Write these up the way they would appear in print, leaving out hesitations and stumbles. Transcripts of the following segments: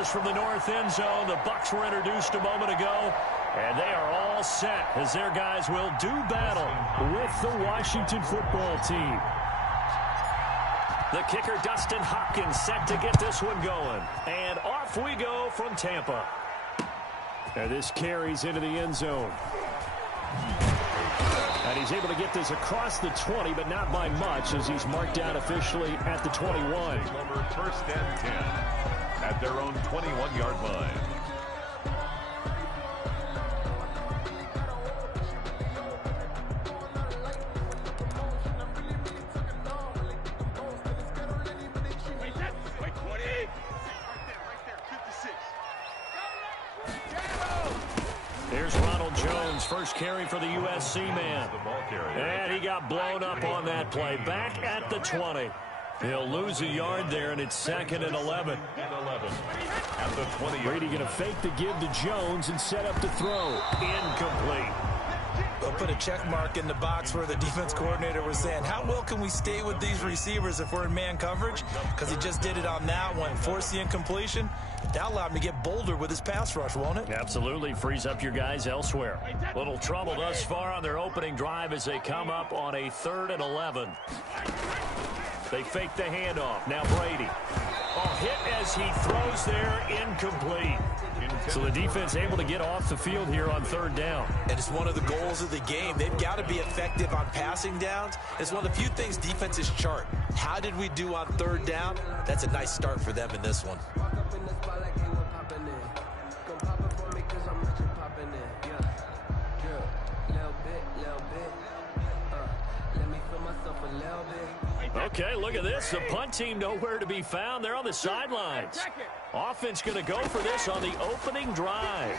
fires from the north end zone. The Bucs were introduced a moment ago, and they are all set as their guys will do battle with the Washington football team. The kicker, Dustin Hopkins, set to get this one going. And off we go from Tampa. And this carries into the end zone. And he's able to get this across the 20, but not by much, as he's marked down officially at the 21. Over 1st and 10 at their own 21-yard line. First carry for the USC man. And he got blown up on that play. Back at the 20. He'll lose a yard there, and it's 2nd and 11. At the 20. Brady going to fake the give to Jones and set up to throw. Incomplete. They'll put a check mark in the box where the defense coordinator was saying, how well can we stay with these receivers if we're in man coverage? Because he just did it on that one. Force the incompletion. That'll allow him to get bolder with his pass rush, won't it? Absolutely. Frees up your guys elsewhere. Little trouble thus far on their opening drive as they come up on a 3rd and 11. They fake the handoff. Now Brady. Hit as he throws there. Incomplete. So the defense able to get off the field here on 3rd down. And it's one of the goals of the game. They've got to be effective on passing downs. It's one of the few things defenses chart. How did we do on 3rd down? That's a nice start for them in this one. Okay, look at this. The punt team nowhere to be found. They're on the sidelines. Offense going to go for this on the opening drive.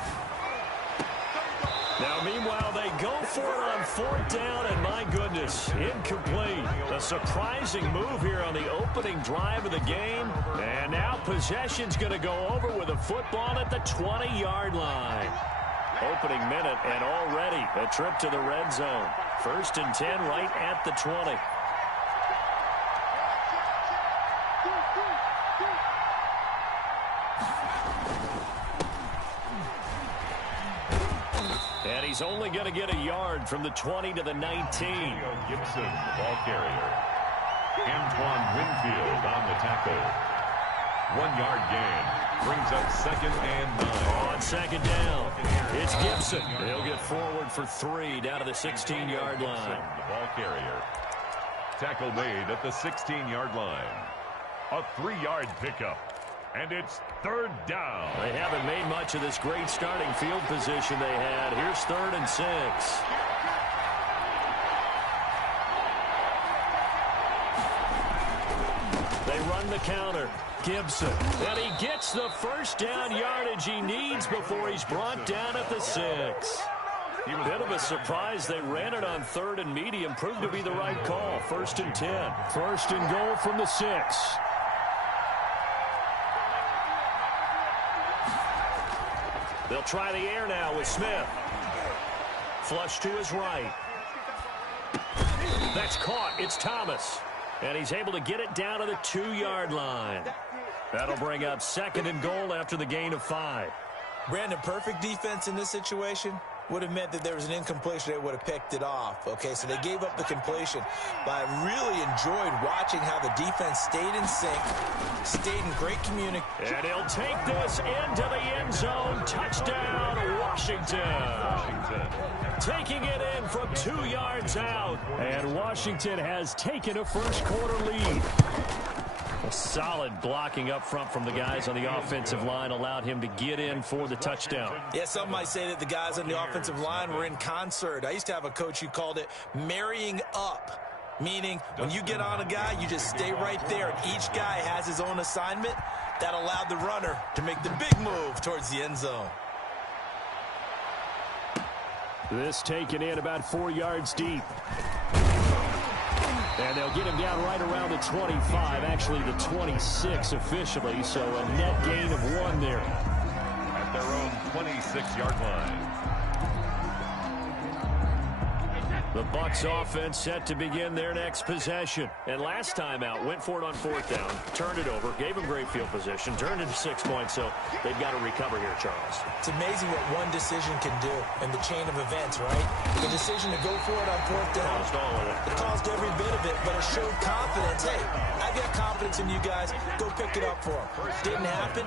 Now, meanwhile, they go for it on 4th down, and my goodness, incomplete. A surprising move here on the opening drive of the game. And now possession's going to go over with a football at the 20-yard line. Opening minute, and already a trip to the red zone. 1st and 10 right at the 20. And he's only going to get a yard from the 20 to the 19. Gibson, the ball carrier. Antoine Winfield on the tackle. 1-yard gain. Brings up 2nd and 9. On 2nd down, it's Gibson. He'll get forward for 3 down to the 16-yard line. The ball carrier. Tackle made at the 16-yard line. A 3-yard pickup. And it's 3rd down. They haven't made much of this great starting field position they had. Here's 3rd and 6. They run the counter. Gibson. And he gets the 1st down yardage he needs before he's brought down at the 6. Bit of a surprise. They ran it on 3rd and medium. Proved to be the right call. 1st and 10. 1st and goal from the 6. They'll try the air now with Smith. Flush to his right. That's caught. It's Thomas. And he's able to get it down to the 2-yard line. That'll bring up 2nd and goal after the gain of 5. Brandon, perfect defense in this situation would have meant that there was an incompletion. They would have picked it off. Okay, so they gave up the completion. But I really enjoyed watching how the defense stayed in sync, stayed in great communication. And he'll take this into the end zone. Touchdown, Washington. Taking it in from 2 yards out. And Washington has taken a first-quarter lead. A solid blocking up front from the guys on the offensive line allowed him to get in for the touchdown. Yeah, some might say that the guys on the offensive line were in concert. I used to have a coach who called it marrying up, meaning when you get on a guy, you just stay right there, and each guy has his own assignment. That allowed the runner to make the big move towards the end zone. This taken in about 4 yards deep. And they'll get him down right around the 25, actually the 26 officially, so a net gain of 1 there. At their own 26-yard line. The Bucs offense set to begin their next possession. And last time out, went for it on fourth down, turned it over, gave them great field position, turned it to 6 points, so they've got to recover here, Charles. It's amazing what one decision can do in the chain of events, right? The decision to go for it on fourth down. Caused all of it. It caused every bit of it, but it showed confidence. Hey, I've got confidence in you guys. Go pick it up for them. Didn't happen.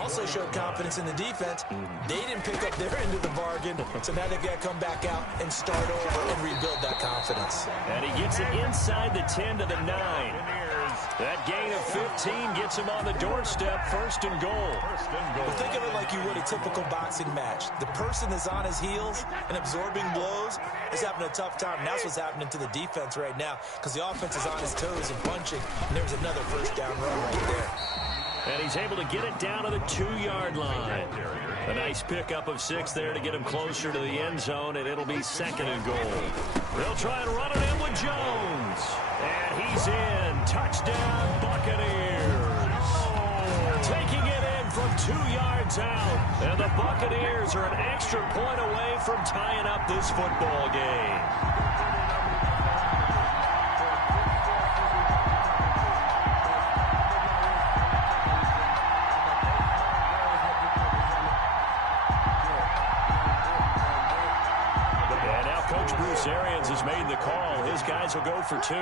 Also showed confidence in the defense. They didn't pick up their end of the bargain, so now they've got to come back out and start over and rebuild that confidence. And he gets it inside the 10 to the 9. That gain of 15 gets him on the doorstep, first and goal. Well, think of it like you would a typical boxing match. The person is on his heels and absorbing blows is having a tough time. And that's what's happening to the defense right now because the offense is on his toes and punching. And there's another first down run right there. And he's able to get it down to the 2-yard line. A nice pickup of 6 there to get him closer to the end zone, and it'll be second and goal. They'll try and run it in with Jones. And he's in. Touchdown, Buccaneers. Taking it in from 2 yards out. And the Buccaneers are an extra point away from tying up this football game. Arians has made the call. His guys will go for 2.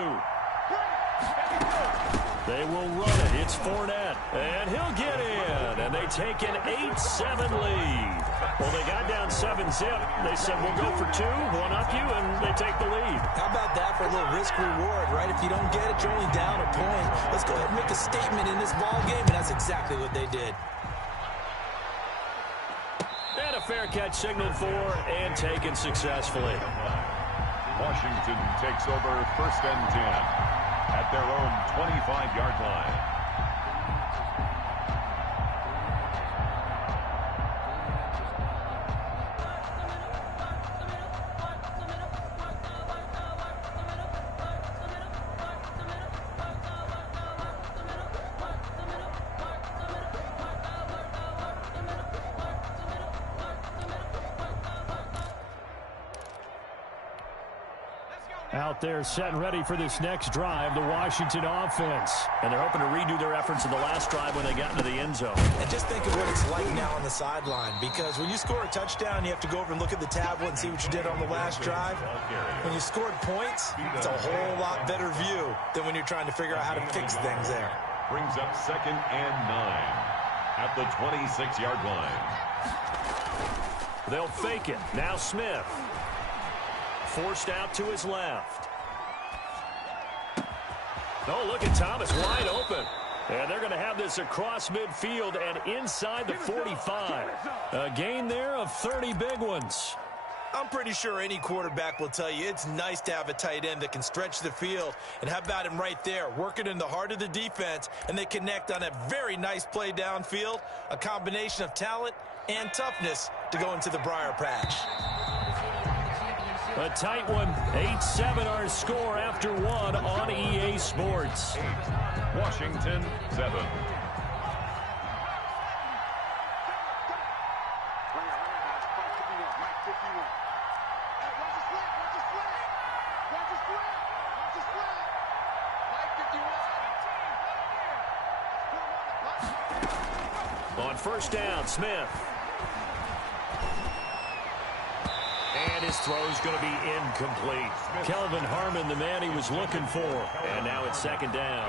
They will run it. It's Fournette. And he'll get in. And they take an 8-7 lead. Well, they got down 7-zip. They said, we'll go for 2, one up you, and they take the lead. How about that for a little risk-reward, right? If you don't get it, you're only down a point. Let's go ahead and make a statement in this ball game, and that's exactly what they did. And a fair catch signaled for and taken successfully. Washington takes over first and 10 at their own 25-yard line. Out there set and ready for this next drive, the Washington offense. And they're hoping to redo their efforts in the last drive when they got into the end zone. And just think of what it's like now on the sideline, because when you score a touchdown, you have to go over and look at the tablet and see what you did on the last drive. When you scored points, it's a whole lot better view than when you're trying to figure out how to fix things there. Brings up second and 9 at the 26-yard line. They'll fake it. Now Smith. Forced out to his left. Oh, look at Thomas wide open. And they're going to have this across midfield and inside the 45. A gain there of 30 big ones. I'm pretty sure any quarterback will tell you it's nice to have a tight end that can stretch the field. And how about him right there, working in the heart of the defense, and they connect on a very nice play downfield, a combination of talent and toughness to go into the briar patch. A tight one. 8-7 our score after 1 on EA Sports. 8, Washington 7. On first down, Smith. And his throw's going to be incomplete. Kelvin Harmon, the man he was looking for. And now it's second down.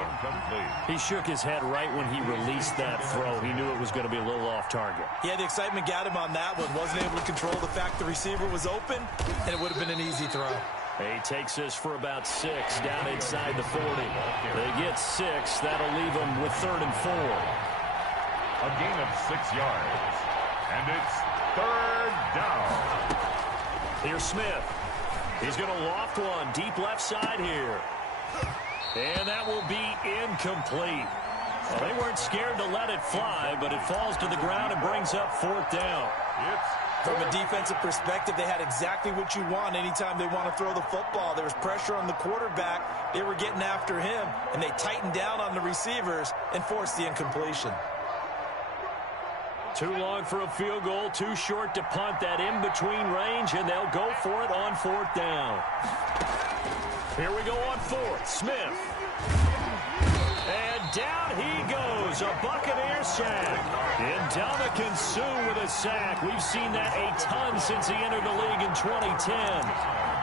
He shook his head right when he released that throw. He knew it was going to be a little off target. Yeah, the excitement got him on that one. Wasn't able to control the fact the receiver was open, and it would have been an easy throw. He takes this for about 6 down inside the 40. They get 6. That'll leave them with 3rd and 4. A gain of 6 yards. And it's 3rd down. Here's Smith. He's going to loft one deep left side here. And that will be incomplete. Well, they weren't scared to let it fly, but it falls to the ground and brings up 4th down. From a defensive perspective, they had exactly what you want anytime they want to throw the football. There was pressure on the quarterback. They were getting after him, and they tightened down on the receivers and forced the incompletion. Too long for a field goal, too short to punt. That in-between range, and they'll go for it on 4th down. Here we go on 4th. Smith. And down he goes. A Buccaneer sack. Ndamukong Suh with a sack. We've seen that a ton since he entered the league in 2010.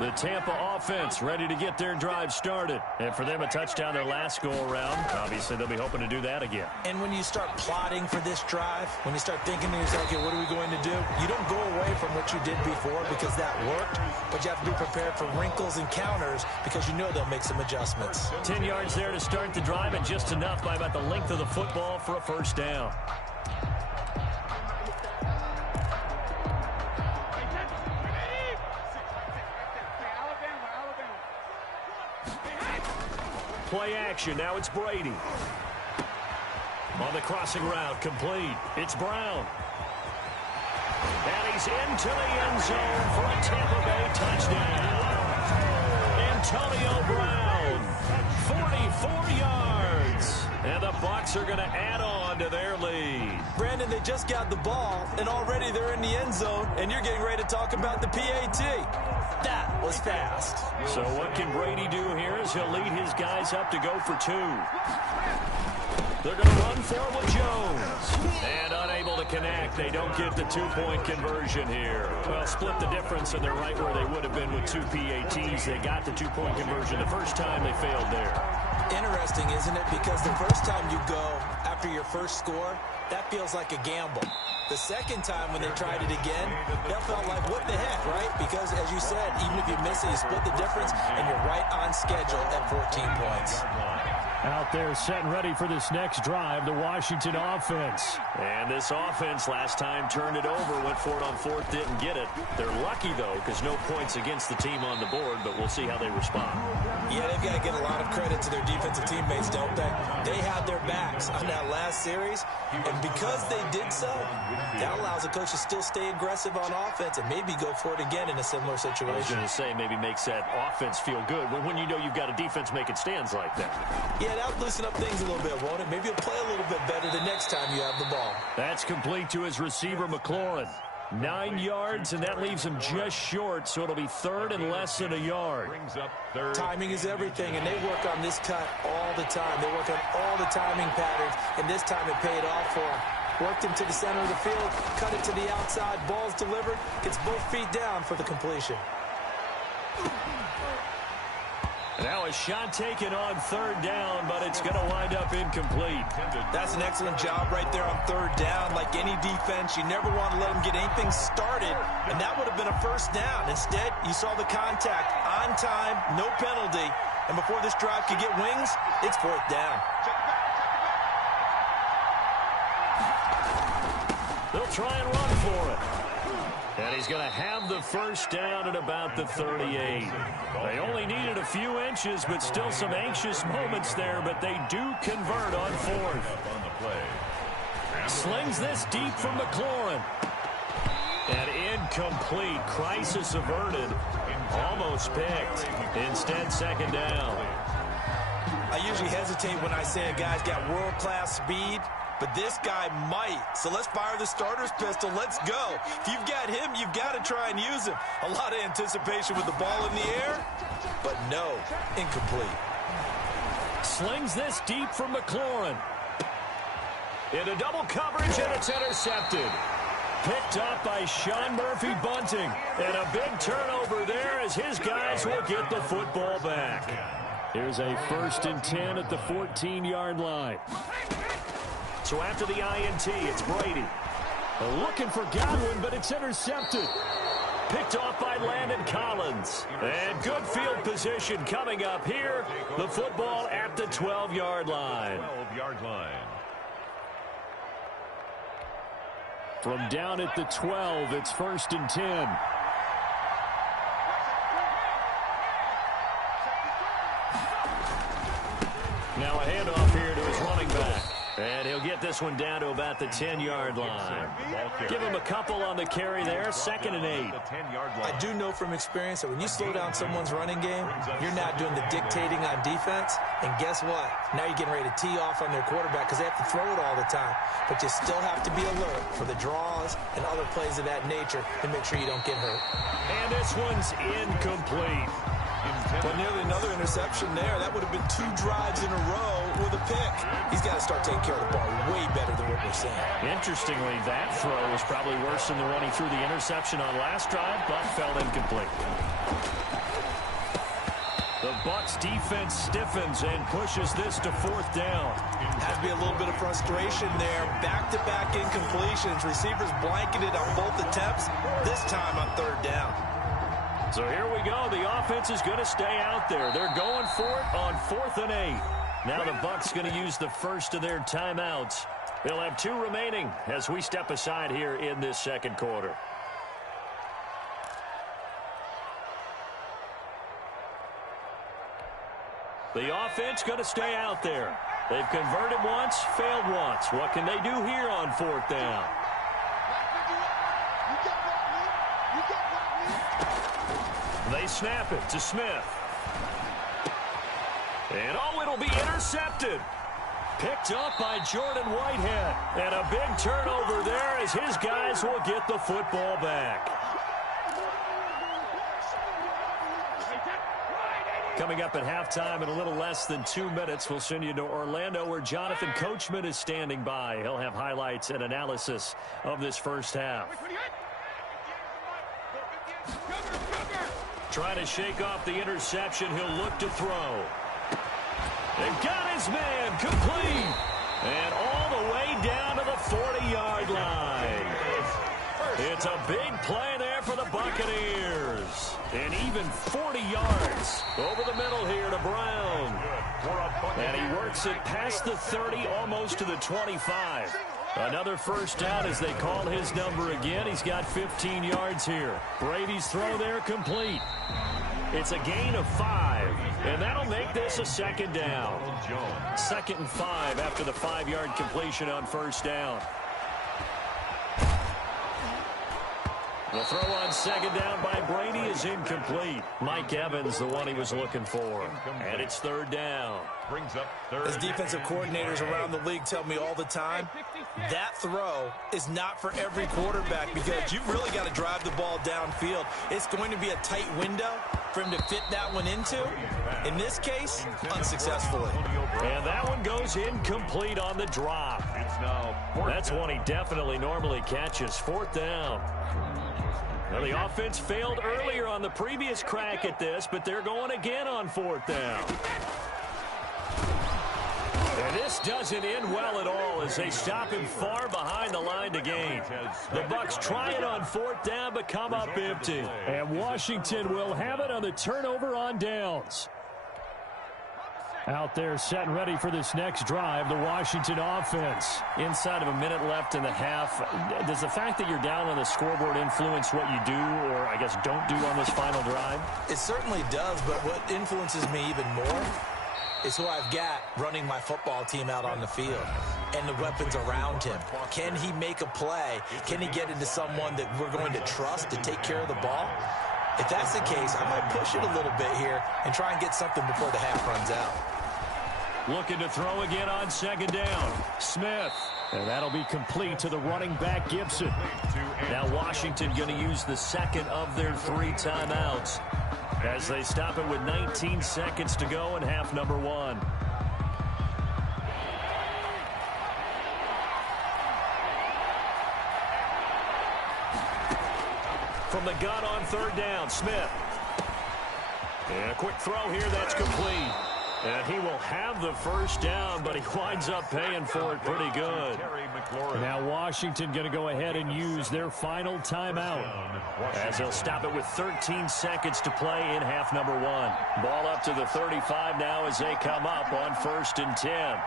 The Tampa offense ready to get their drive started. And for them, a touchdown their last go-around. Obviously, they'll be hoping to do that again. And when you start plotting for this drive, when you start thinking to yourself, okay, what are we going to do? You don't go away from what you did before because that worked, but you have to be prepared for wrinkles and counters because you know they'll make some adjustments. 10 yards there to start the drive, and just enough by about the length of the football for a first down. Play action. Now it's Brady. On the crossing route, complete. It's Brown. And he's into the end zone for a Tampa Bay touchdown. Antonio Brown, 44 yards. And the Bucs are going to add on to their lead. Brandon, they just got the ball, and already they're in the end zone, and you're getting ready to talk about the PAT. That was fast. So what can Brady do here is he'll lead his guys up to go for 2. They're going to run for it with Jones. And unable to connect. They don't get the 2-point conversion here. Well, split the difference, and they're right where they would have been with 2 PATs. They got the 2-point conversion the first time. They failed there. Interesting, isn't it? Because the first time you go after your first score, that feels like a gamble. The second time when they tried it again, that felt like, what the heck, right? Because, as you said, even if you miss it, you split the difference, and you're right on schedule at 14 points. Out there set and ready for this next drive, the Washington offense. And this offense last time turned it over, went for it on 4th, didn't get it. They're lucky, though, because no points against the team on the board, but we'll see how they respond. Yeah, they've got to get a lot of credit to their defensive teammates, don't they? They had their backs on that last series, and because they did so, that allows the coach to still stay aggressive on offense and maybe go for it again in a similar situation. I was going to say, maybe makes that offense feel good when you know you've got a defense making stands like that. Yeah, that'll loosen up things a little bit, won't it? Maybe you'll play a little bit better the next time you have the ball. That's complete to his receiver, McLaurin. 9 yards, and that leaves him just short, so it'll be 3rd and less than a yard. Timing is everything, and they work on this cut all the time. They work on all the timing patterns, and this time it paid off for him. Worked him to the center of the field, cut it to the outside, ball's delivered, gets both feet down for the completion. Now a shot taken on 3rd down, but it's going to wind up incomplete. That's an excellent job right there on 3rd down. Like any defense, you never want to let them get anything started, and that would have been a first down. Instead, you saw the contact on time, no penalty, and before this drive could get wings, it's 4th down. They'll try and run for it. And he's going to have the first down at about the 38. They only needed a few inches, but still some anxious moments there, but they do convert on 4th. Slings this deep from McLaurin. And incomplete. Crisis averted. Almost picked. Instead, 2nd down. I usually hesitate when I say a guy's got world-class speed, but this guy might. So let's fire the starter's pistol. Let's go. If you've got him, you've got to try and use him. A lot of anticipation with the ball in the air, but no, incomplete. Slings this deep from McLaurin. Into double coverage, and it's intercepted. Picked up by Sean Murphy-Bunting. And a big turnover there as his guys will get the football back. Here's a 1st and 10 at the 14-yard line. So after the INT, it's Brady. Looking for Godwin, but it's intercepted. Picked off by Landon Collins. And good field position coming up here. The football at the 12-yard line. 12-yard line. From down at the 12, it's 1st and 10. Now a handoff here to his running back. And he'll get this one down to about the 10-yard line. Give him a couple on the carry there, 2nd and 8. I do know from experience that when you slow down someone's running game, you're not doing the dictating on defense. And guess what? Now you're getting ready to tee off on their quarterback because they have to throw it all the time. But you still have to be alert for the draws and other plays of that nature to make sure you don't get hurt. And this one's incomplete. But nearly another interception there. That would have been 2 drives in a row with a pick. He's got to start taking care of the ball way better than what we're seeing. Interestingly, that throw was probably worse than the one he threw the interception on last drive, but fell incomplete. The Bucs defense stiffens and pushes this to 4th down. Has to be a little bit of frustration there. Back-to-back incompletions. Receivers blanketed on both attempts, this time on 3rd down. So here we go. The offense is going to stay out there. They're going for it on 4th and 8. Now the Bucs going to use the first of their timeouts. They'll have 2 remaining as we step aside here in this 2nd quarter. The offense going to stay out there. They've converted once, failed once. What can they do here on 4th down? They snap it to Smith. And it'll be intercepted. Picked up by Jordan Whitehead. And a big turnover there as his guys will get the football back. Coming up at halftime in a little less than 2 minutes, we'll send you to Orlando where Jonathan Coachman is standing by. He'll have highlights and analysis of this first half. Trying to shake off the interception. He'll look to throw. And got his man complete. And all the way down to the 40-yard line. It's a big play there for the Buccaneers. And even 40 yards over the middle here to Brown. And he works it past the 30, almost to the 25. Another first down as they call his number again. He's got 15 yards here. Brady's throw there complete. It's a gain of 5, and that'll make this a 2nd down. 2nd and 5 after the 5-yard completion on first down. The throw on 2nd down by Brady is incomplete. Mike Evans, the one he was looking for. And it's 3rd down. Brings up 3rd. As defensive coordinators around the league tell me all the time, that throw is not for every quarterback because you've really got to drive the ball downfield. It's going to be a tight window for him to fit that one into. In this case, unsuccessfully. And that one goes incomplete on the drop. That's one he definitely normally catches. 4th down. Now the offense failed earlier on the previous crack at this, but they're going again on 4th down. And this doesn't end well at all as they stop him far behind the line to gain. The Bucs try it on 4th down, but come up empty. And Washington will have it on the turnover on downs. Out there set and ready for this next drive, the Washington offense. Inside of a minute left in the half, does the fact that you're down on the scoreboard influence what you do or, I guess, don't do on this final drive? It certainly does, but what influences me even more is who I've got running my football team out on the field and the weapons around him. Can he make a play? Can he get into someone that we're going to trust to take care of the ball? If that's the case, I might push it a little bit here and try and get something before the half runs out. Looking to throw again on 2nd down. Smith. And that'll be complete to the running back, Gibson. Now Washington going to use the 2nd of their 3 timeouts as they stop it with 19 seconds to go in half number 1. From the gun on 3rd down, Smith. And a quick throw here, that's complete. And he will have the first down, but he winds up paying for it pretty good. Now Washington going to go ahead and use their final timeout as they'll stop it with 13 seconds to play in half number 1. Ball up to the 35 now as they come up on 1st and 10.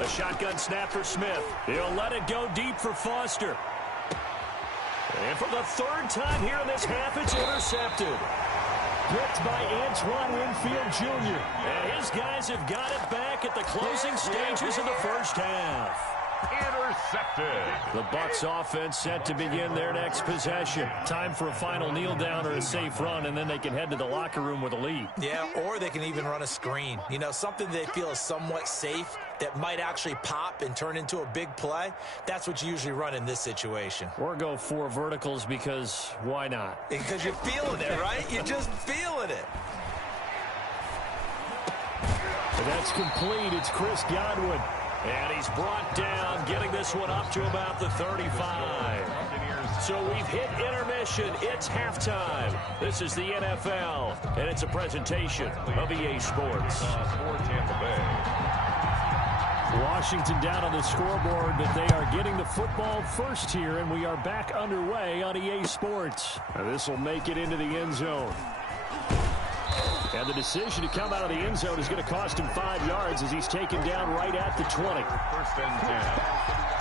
A shotgun snap for Smith. He'll let it go deep for Foster. And for the third time here in this half, it's intercepted. Picked by Antoine Winfield Jr. And his guys have got it back at the closing stages of the first half. Intercepted. The Bucs offense set to begin their next possession. Time for a final kneel down or a safe run, and then they can head to the locker room with a lead. Yeah, or they can even run a screen. You know, something they feel is somewhat safe that might actually pop and turn into a big play. That's what you usually run in this situation. Or go 4 verticals because why not? Because you're feeling it, right? You're just feeling it. And that's complete. It's Chris Godwin. And he's brought down, getting this one up to about the 35. So we've hit intermission. It's halftime. This is the NFL, and it's a presentation of EA Sports. For Tampa Bay. Washington down on the scoreboard, but they are getting the football first here, and we are back underway on EA Sports. This will make it into the end zone. And the decision to come out of the end zone is going to cost him 5 yards as he's taken down right at the 20. First and 10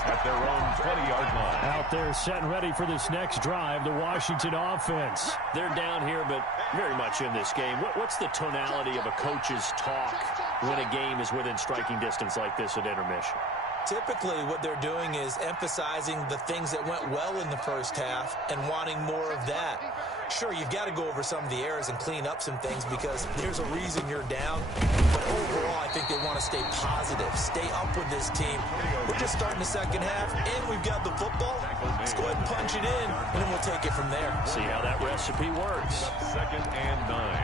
at their own 20-yard line. Out there set and ready for this next drive, the Washington offense. They're down here, but very much in this game. What's the tonality of a coach's talk when a game is within striking distance like this at intermission? Typically, what they're doing is emphasizing the things that went well in the first half and wanting more of that. Sure, you've got to go over some of the errors and clean up some things because there's a reason you're down. But overall, I think they want to stay positive, stay up with this team. We're just starting the second half, and we've got the football. Let's go ahead and punch it in, and then we'll take it from there. See how that recipe works. Second and 9.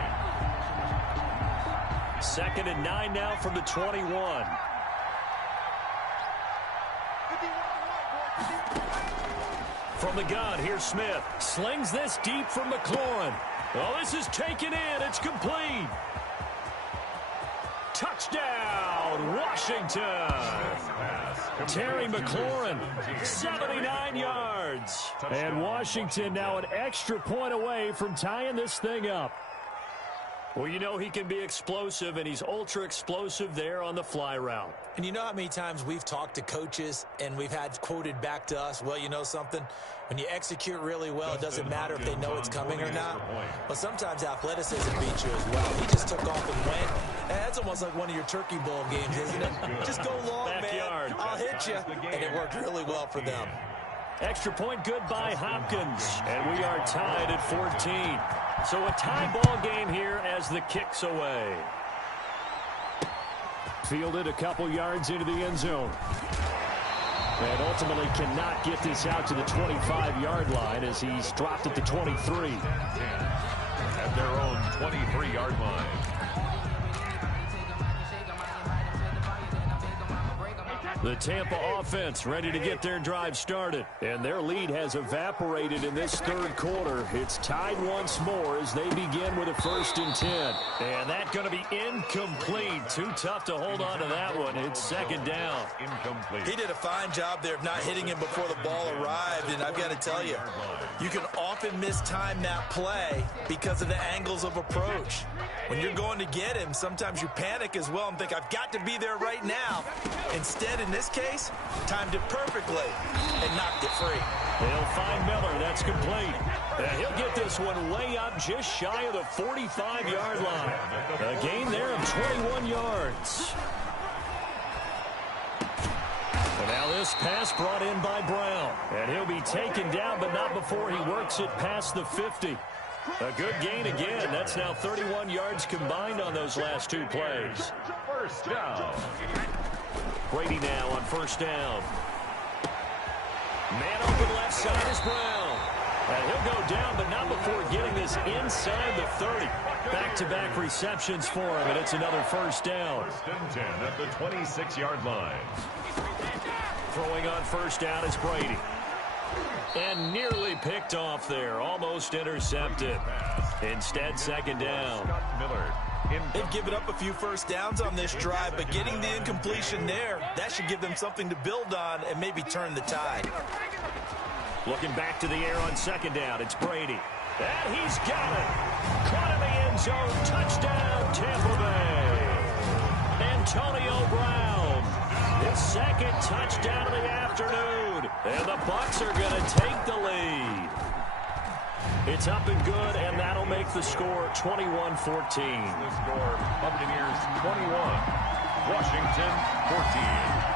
Second and 9 now from the 21. From the gun, here's Smith. Slings this deep from McLaurin. Oh, this is taken in. It's complete. Touchdown, Washington. Terry McLaurin, 79 yards. And Washington now an extra point away from tying this thing up. Well, you know he can be explosive, and he's ultra-explosive there on the fly route. And you know how many times we've talked to coaches and we've had quoted back to us, well, you know something? When you execute really well, it doesn't matter if they know it's coming or not. But sometimes athleticism beats you as well. He just took off and went. And that's almost like one of your Turkey Bowl games, isn't it? Just go long, Backyard. man. I'll hit you. And it worked really well for them. Extra point good by Hopkins. And we are tied at 14. So a tie ball game here as the kick's away. Fielded a couple yards into the end zone. And ultimately cannot get this out to the 25-yard line as he's dropped at the 23. At their own 23-yard line. The Tampa offense ready to get their drive started. And their lead has evaporated in this third quarter. It's tied once more as they begin with a 1st and 10. And that's going to be incomplete. Too tough to hold on to that one. It's second down. Incomplete. He did a fine job there of not hitting him before the ball arrived. And I've got to tell you, you can often mistime that play because of the angles of approach. When you're going to get him, sometimes you panic as well and think, I've got to be there right now. Instead, in this case, timed it perfectly and knocked it free. They'll find Miller. That's complete. He'll get this one way up just shy of the 45-yard line. A gain there of 21 yards. And now this pass brought in by Brown. And he'll be taken down, but not before he works it past the 50. A good gain again. That's now 31 yards combined on those last 2 plays. First down. Brady now on 1st down. Man open left side is Brown. And he'll go down, but not before getting this inside the 30. Back-to-back receptions for him, and it's another 1st down. 1st and 10 at the 26-yard line. Throwing on 1st down is Brady. And nearly picked off there. Almost intercepted. Instead, 2nd down. Miller. They've given up a few 1st downs on this drive, but getting the incompletion there, that should give them something to build on and maybe turn the tide. Looking back to the air on 2nd down, it's Brady. And he's got it. Caught in the end zone. Touchdown, Tampa Bay. Antonio Brown. His second touchdown of the afternoon. And the Bucs are going to take the lead. It's up and good, and that'll make the score 21-14. The score, Buccaneers 21, Washington 14.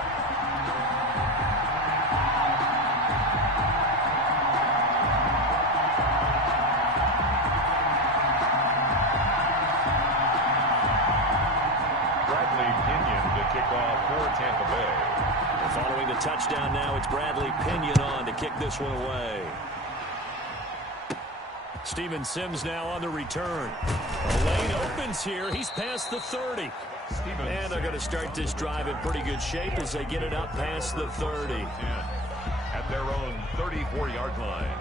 Kickoff for Tampa Bay. And following the touchdown now, it's Bradley Pinion on to kick this one away. Steven Sims now on the return. The lane opens here. He's past the 30. And they're going to start this drive in pretty good shape as they get it up past the 30. At their own 34-yard line.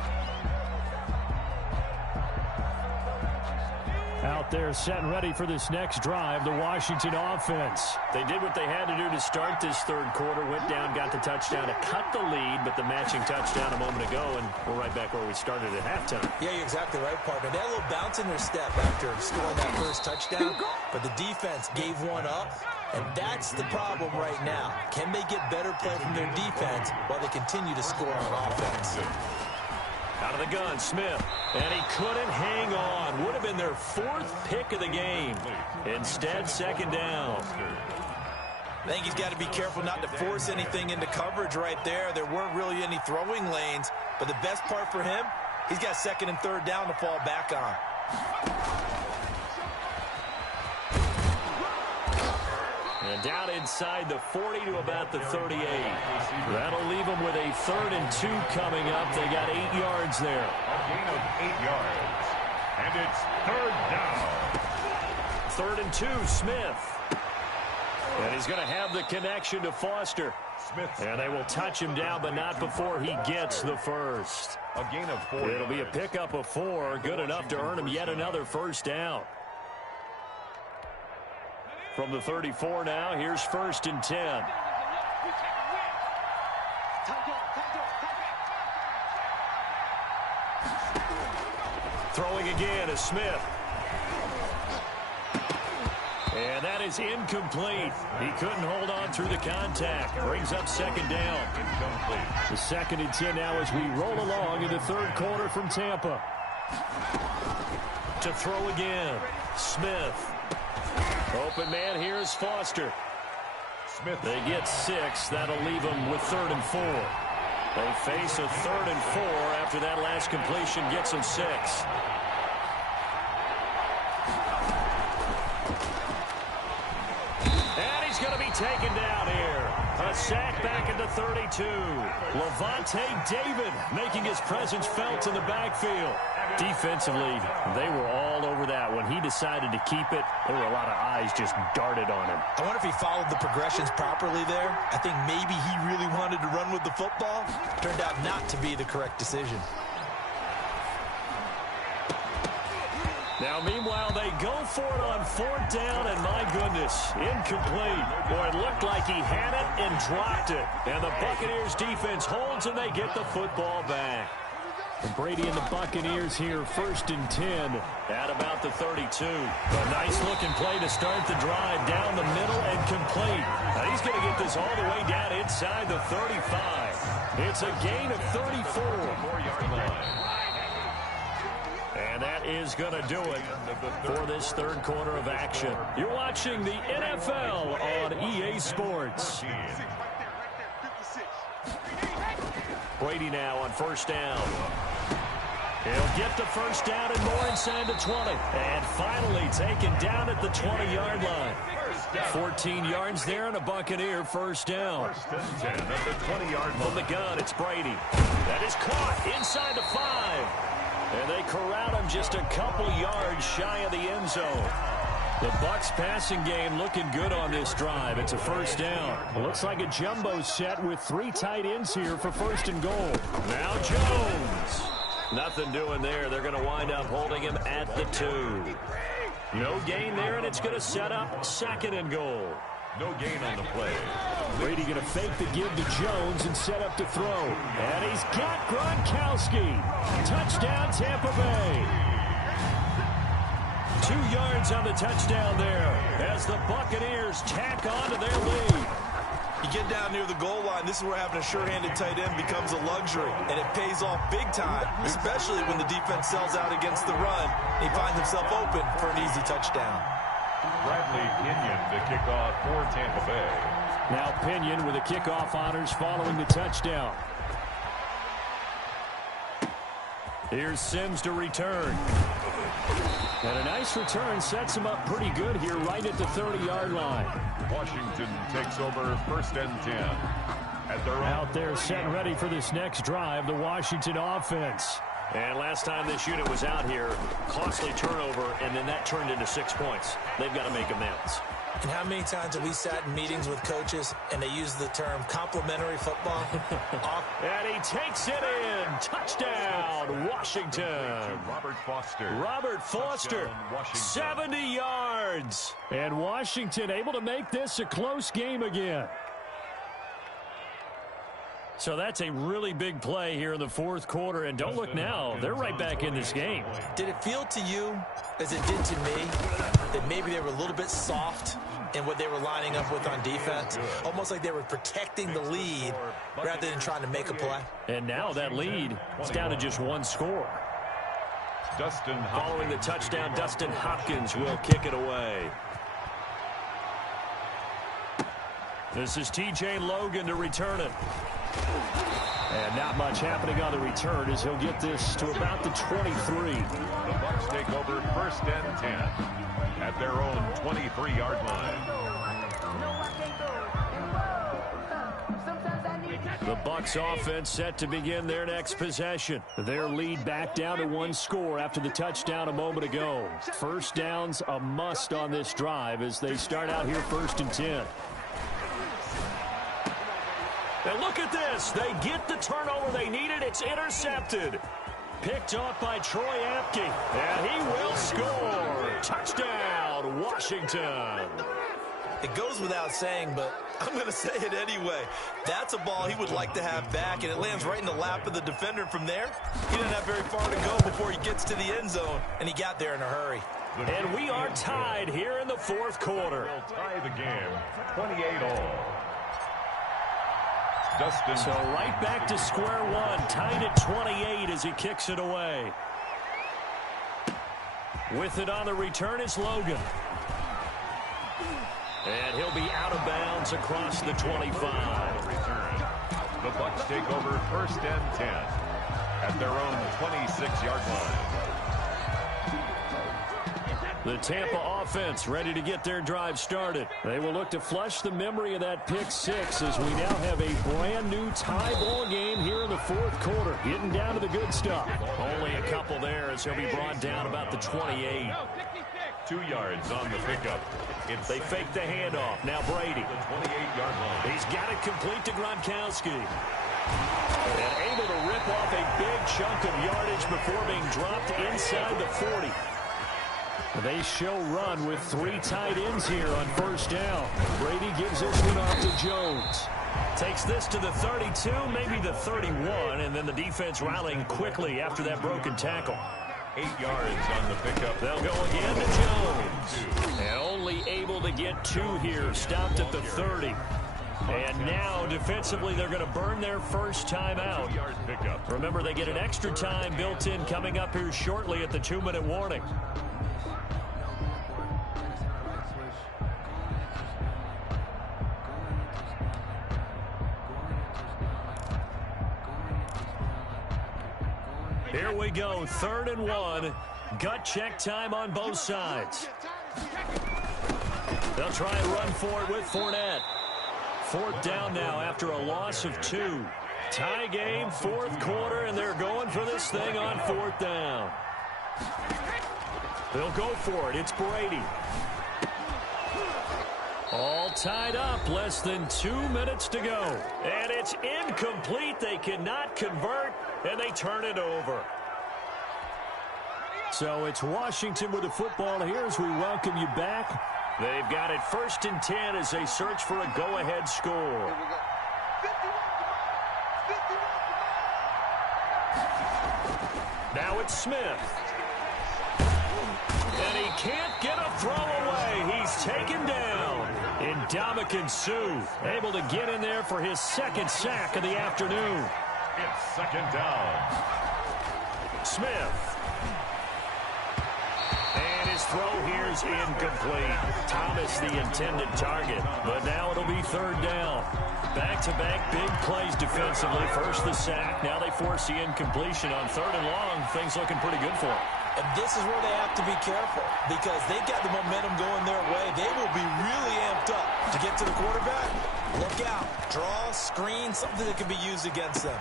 Out there set and ready for this next drive, the Washington offense. They did what they had to do to start this third quarter, went down, got the touchdown to cut the lead, but the matching touchdown a moment ago, and we're right back where we started at halftime. Yeah, you're exactly right, partner. They had a little bounce in their step after scoring that first touchdown, but the defense gave one up, and that's the problem right now. Can they get better play from their defense while they continue to score on offense? Out of the gun, Smith, and he couldn't hang on. Would have been their fourth pick of the game. Instead, second down. I think he's got to be careful not to force anything into coverage right there. There weren't really any throwing lanes, but the best part for him, he's got second and third down to fall back on. And down inside the 40 to about the 38. That'll leave them with a 3rd and 2 coming up. They got 8 yards there. A gain of 8 yards. And it's third down. 3rd and 2, Smith. And he's going to have the connection to Foster. Smith. And they will touch him down, but not before he gets the first. A gain of 4 It'll be a pickup of 4, good enough to earn him yet another first down. From the 34 now, here's 1st and 10. Throwing again is Smith. And that is incomplete. He couldn't hold on through the contact. Brings up second down. Incomplete. The 2nd and 10 now as we roll along in the third quarter from Tampa. To throw again, Smith. Open man, here's Foster. Smith. They get 6. That'll leave them with 3rd and 4. They face a 3rd and 4 after that last completion gets them 6. And he's going to be taken down here. A sack back at the 32. Levante David making his presence felt in the backfield. Defensively, they were all over that. When he decided to keep it, there were a lot of eyes just darted on him. I wonder if he followed the progressions properly there. I think maybe he really wanted to run with the football. Turned out not to be the correct decision. Now, meanwhile, they go for it on 4th down, and my goodness, incomplete. Boy, it looked like he had it and dropped it. And the Buccaneers defense holds, and they get the football back. And Brady and the Buccaneers here, 1st and 10 at about the 32. A nice-looking play to start the drive down the middle and complete. Now he's going to get this all the way down inside the 35. It's a gain of 34. 4-yard line. And that is going to do it for this third quarter of action. You're watching the NFL on EA Sports. Brady now on 1st down. He'll get the first down and more inside the 20. And finally taken down at the 20-yard line. 14 yards there and a Buccaneer first down. 1st and 10 at the 20-yard line. From the gun, it's Brady. That is caught inside the 5. And they corral him just a couple yards shy of the end zone. The Bucs passing game looking good on this drive. It's a first down. Looks like a jumbo set with 3 tight ends here for 1st and goal. Now Jones. Nothing doing there. They're going to wind up holding him at the 2. No gain there, and it's going to set up 2nd and goal. No gain on the play. Brady going to fake the give to Jones and set up to throw. And he's got Gronkowski. Touchdown, Tampa Bay. 2 yards on the touchdown there as the Buccaneers tack on to their lead. You get down near the goal line, this is where having a sure-handed tight end becomes a luxury, and it pays off big time, especially when the defense sells out against the run, and he finds himself open for an easy touchdown. Bradley Pinion to kick off for Tampa Bay. Now Pinion with the kickoff honors following the touchdown. Here's Sims to return. And a nice return sets him up pretty good here right at the 30-yard line. Washington takes over 1st and 10. At their out there set and ready for this next drive, the Washington offense. And last time this unit was out here, costly turnover, and then that turned into 6 points. They've got to make amends. And how many times have we sat in meetings with coaches and they use the term complementary football? And he takes it in. Touchdown, Washington. Robert Foster, 70 yards. And Washington able to make this a close game again. So that's a really big play here in the 4th quarter. And don't look now, they're right back in this game. Did it feel to you, as it did to me, that maybe they were a little bit soft in what they were lining up with on defense? Almost like they were protecting the lead rather than trying to make a play. And now that lead is down to just 1 score. Following the touchdown, Dustin Hopkins will kick it away. This is T.J. Logan to return it. And not much happening on the return as he'll get this to about the 23. The Bucs take over 1st and 10 at their own 23-yard line. The Bucs offense set to begin their next possession. Their lead back down to 1 score after the touchdown a moment ago. 1st downs a must on this drive as they start out here 1st and 10. And look at this. They get the turnover they needed. It's intercepted. Picked off by Troy Apke. And he will score. Touchdown, Washington. It goes without saying, but I'm going to say it anyway. That's a ball he would like to have back, and it lands right in the lap of the defender. From there, he didn't have very far to go before he gets to the end zone, and he got there in a hurry. And we are tied here in the 4th quarter. They'll tie the game, 28-all. So right back to square one, tied at 28 as he kicks it away. With it on the return is Logan. And he'll be out of bounds across the 25. The Bucs take over 1st and 10 at their own 26-yard line. The Tampa offense ready to get their drive started. They will look to flush the memory of that pick 6 as we now have a brand new tie ball game here in the 4th quarter. Getting down to the good stuff. Only a couple there as he'll be brought down about the 28. 2 yards on the pickup. They fake the handoff. Now Brady. The 28-yard line. He's got it complete to Gronkowski. And able to rip off a big chunk of yardage before being dropped inside the 40. They show run with 3 tight ends here on 1st down. Brady gives this one off to Jones. Takes this to the 32, maybe the 31, and then the defense rallying quickly after that broken tackle. 8 yards on the pickup. They'll go again to Jones. And only able to get 2 here, stopped at the 30. And now, defensively, they're going to burn their first time out. Remember, they get an extra time built in coming up here shortly at the 2-minute warning. Here we go, 3rd and 1. Gut check time on both sides. They'll try and run for it with Fournette. 4th down now after a loss of 2. Tie game, 4th quarter, and they're going for this thing on 4th down. They'll go for it. It's Brady. All tied up, less than 2 minutes to go. And it's incomplete. They cannot convert, and they turn it over. So it's Washington with the football here as we welcome you back. They've got it 1st and 10 as they search for a go-ahead score. Now it's Smith. And he can't get a throw away. He's taken down. In Dominican Sue able to get in there for his second sack of the afternoon. It's second down. Smith. And his throw here is incomplete. Thomas the intended target, but now it'll be third down. Back-to-back big plays defensively. First the sack, now they force the incompletion on third and long. Things looking pretty good for them. And this is where they have to be careful because they've got the momentum going their way. They will be really amped up to get to the quarterback. Look out. Draw, screen, something that can be used against them.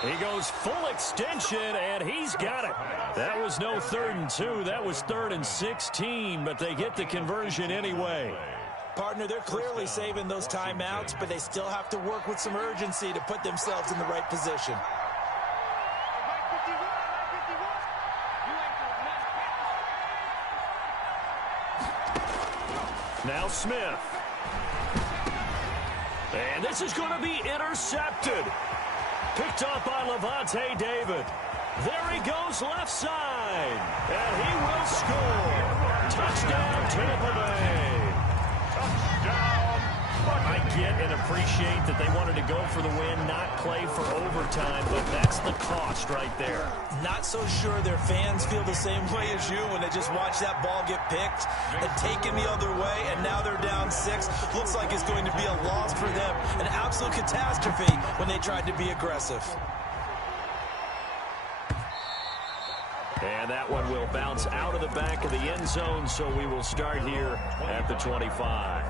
He goes full extension, and he's got it. That was no 3rd and 2. That was 3rd and 16, but they get the conversion anyway. Partner, they're clearly saving those timeouts, but they still have to work with some urgency to put themselves in the right position. Now Smith. And this is going to be intercepted. Picked up by Levante David. There he goes left side. And he will score. Touchdown, Tampa Bay. Touchdown. I get and appreciate that they wanted to go for the win, not play for overtime, but that's the cost right there. Not so sure their fans feel the same way as you when they just watch that ball get picked and taken the other way, and now they're down 6. Looks like it's going to be a loss for them. An absolute catastrophe when they tried to be aggressive. And that one will bounce out of the back of the end zone, so we will start here at the 25.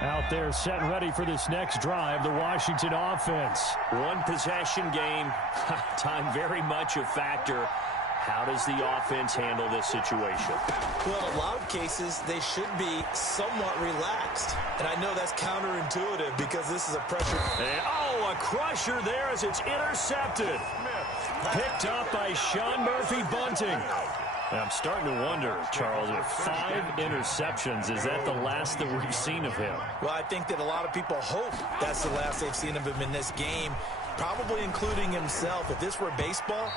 Out there set and ready for this next drive, the Washington offense. One possession game, time very much a factor. How does the offense handle this situation? Well, in a lot of cases, they should be somewhat relaxed. And I know that's counterintuitive because this is a pressure. And, a crusher there as it's intercepted. Picked up by Sean Murphy-Bunting. I'm starting to wonder, Charles, if 5 interceptions, is that the last that we've seen of him? Well, I think that a lot of people hope that's the last they've seen of him in this game, probably including himself. If this were baseball,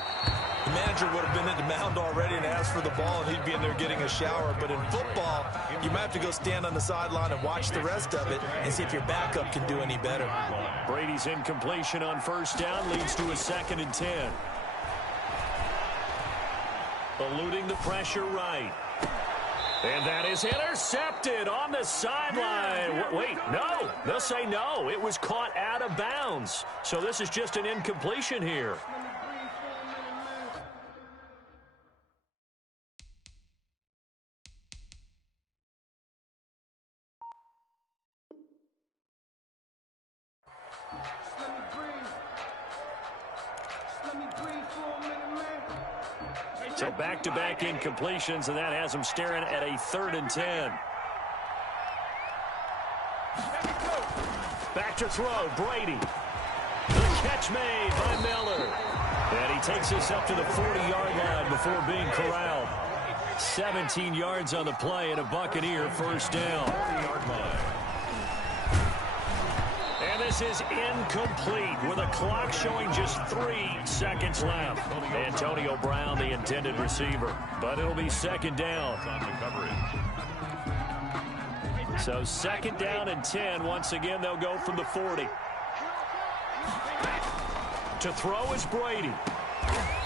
the manager would have been at the mound already and asked for the ball, and he'd be in there getting a shower. But in football, you might have to go stand on the sideline and watch the rest of it and see if your backup can do any better. Brady's incompletion on first down leads to a 2nd and 10. Eluding the pressure right. And that is intercepted on the sideline. Wait, no. They'll say no. It was caught out of bounds. So this is just an incompletion here. So back-to-back incompletions, and that has them staring at a 3rd and 10. Back to throw, Brady. The catch made by Miller. And he takes us up to the 40-yard line before being corralled. 17 yards on the play and a Buccaneer first down. And this is incomplete with a clock showing just 3 seconds left. Antonio Brown, the intended receiver. But it'll be 2nd down. So 2nd down and 10. Once again, they'll go from the 40. To throw is Brady.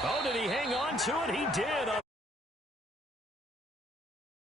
Oh, did he hang on to it? He did.